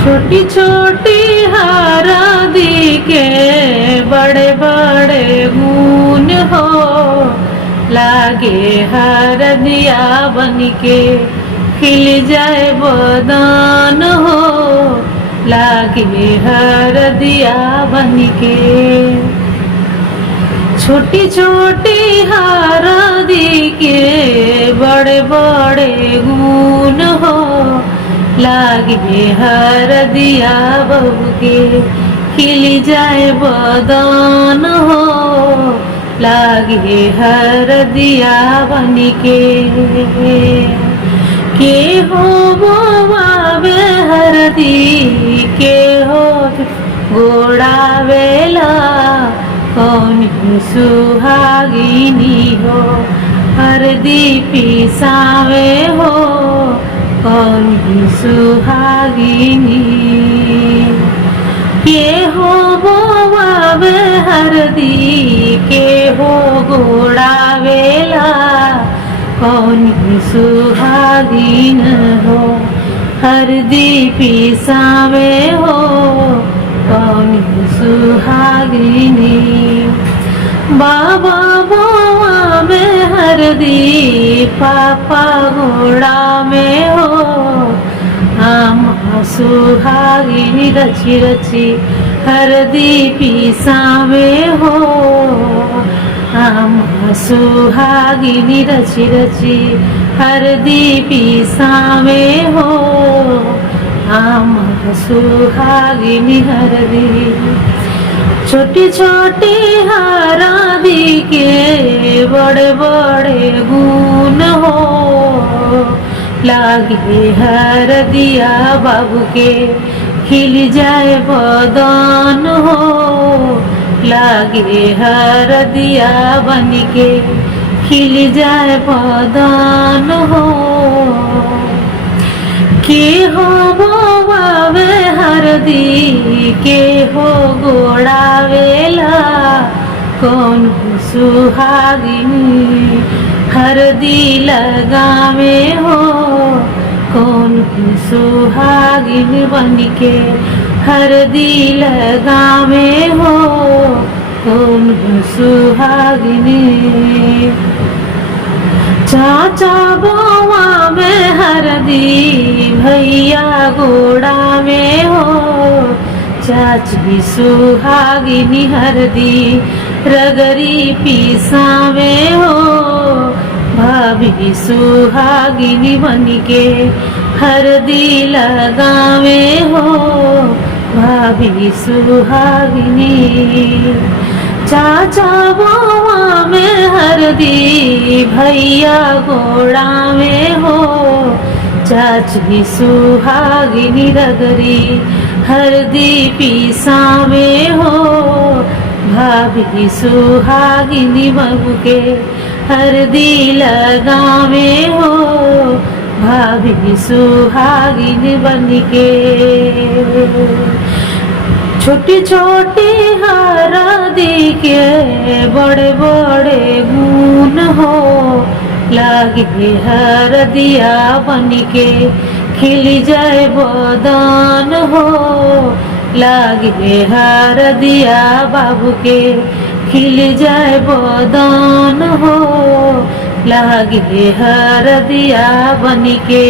छोटी छोटी हरदी के बड़े बड़े गुण हो, लागे हरदिया बनके खिल जाए बदन हो, लागे हरदिया बनके। छोटी छोटी हरदी के बड़े बड़े गुण हो, लागे हरदिया बनके खिल जाए बदन हो, लागे हरदिया बनके। के हो बोआवे हरदी के हो गोड़ावेला, कौन सुहागिनी हो हरदी पिसावे हो, कौन सुहागिनी। के हो बोआवे हरदी के हो गोड़ावेला, कौन सुहागिन हो हरदी पिसावे हो, कौन सुहागिनी। बाबा बोआ में हरदी पापा घोड़ा में हो, हम सुहागिनी रची रची हरदी पिसावे हो, हम सुहागिनी रची रची हरदी पिसावे हो, हम सुहागिनी हरदी। छोटी छोटी हरदी के बड़े बड़े गुण हो, लागे हरदिया बाबू के खिल जाए बदन हो, लागे हरदिया बनके खिल जाए बदन हो। के हो बोआवे हरदी के हो गोड़ावेला, कौन सुहागिनी हरदी लगावे हो, कौन सुहागिन बनके हरदी लगावे हो, कौन सुहागिनी। चाचा बोआ में हरदी भैया गोड़ा में हो, चाची सुहागिनी हरदी रगरी पिसावे हो, भाभी सुहागिनी बनके हरदी लगावे हो, भाभी सुहागिनी। चाचा बोआ में हरदी भैया गोड़ा में हो, चाची सुहागिनी रगरी हरदी पिसावे हो, भाभी सुहागिनी बनके हरदी लगावे हो, भाभी सुहागिनी बनके। छोटी छोटी हरदी के बड़े बड़े गुण हो, लागे हरदिया बनके खिल जाए बदन हो, लागे हरदिया बाबू के खिल जाए बदन हो, लागे हरदिया बनके।